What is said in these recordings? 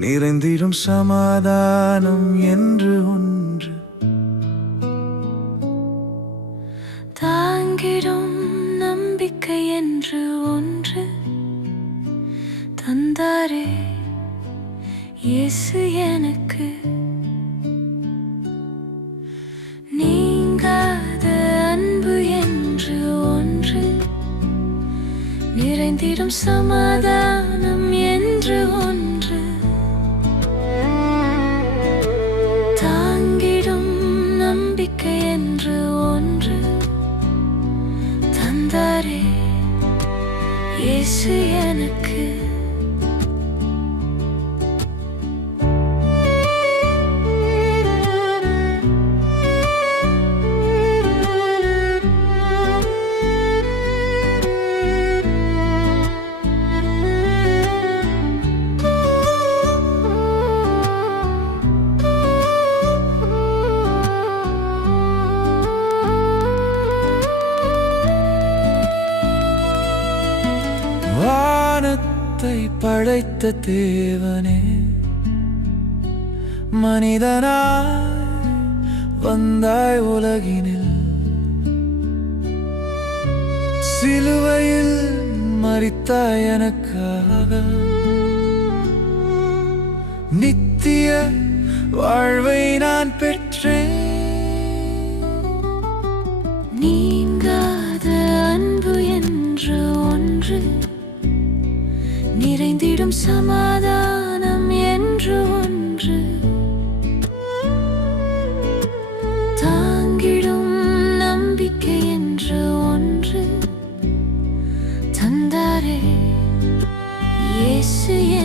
நிறைந்திடும் சமாதானம் என்று ஒன்று. தாங்கிடும் நம்பிக்கை என்று ஒன்று. தந்தாரே இயேசு எனக்கு. நீங்காத அன்பு என்று ஒன்று. நிறைந்திடும் சமாதானம் என்று ஒன்று. படைத்த தேவனே மனிதனாய் வந்தாய் உலகினில். சிலுவையில் மறித்தாய் எனக்காக நித்திய வாழ்வை நான் பெற்றேன். நீங்கள் சமாதானம் என்று ஒன்று. தாங்கிடும் நம்பிக்கை என்று ஒன்று. தந்தாரே இயேசு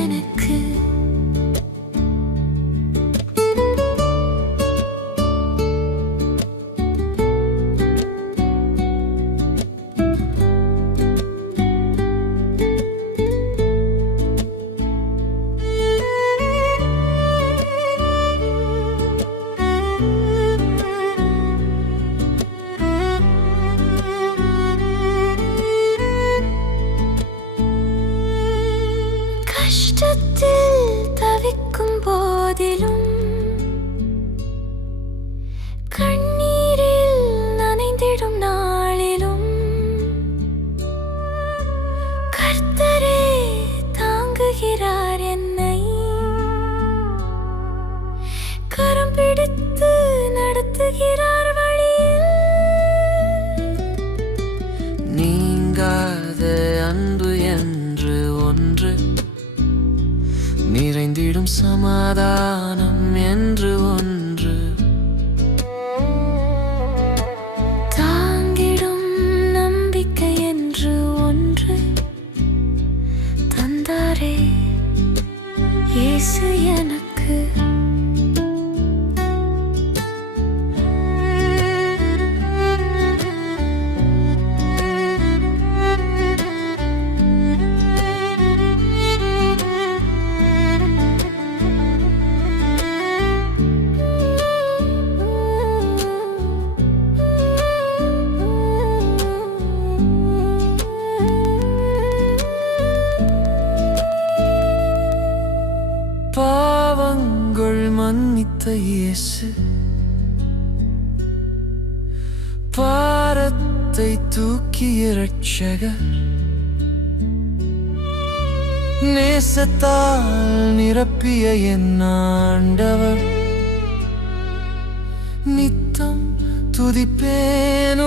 കഷ്ടത്തിൽ തവിക്കും പോതിലും நிறைந்திடும் சமாதானம் என்று ஒன்று. தாங்கிடும் நம்பிக்கை என்று ஒன்று. தந்தாரே இயேசு என் மன்னித்த இயேசு. பாரத்தை தூக்கிய ரட்சகர் நேசத்தால் நிரப்பிய என் ஆண்டவர். நித்தம் துதிப்பேன்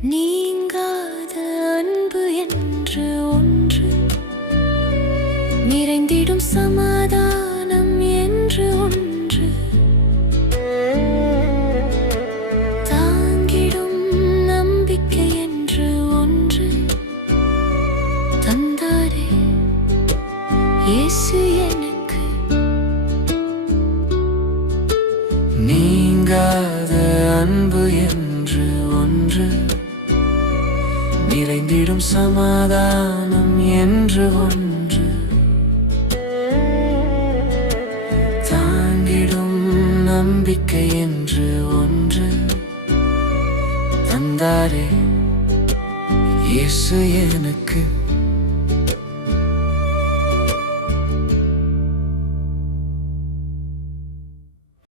நீங்காத அன்பு என்று ஒன்று நிறைந்திடும் சமாதானம் என்று ஒன்று. தாங்கிடும் நம்பிக்கை என்று ஒன்று. தந்தாரே இயேசு எனக்கு. நீங்காத அன்பு என்று ஒன்று. நிறைந்திடும் சமாதானம் என்று ஒன்று. நம்பிக்கை என்று ஒன்று தந்தாரே. இயேசு எனக்கு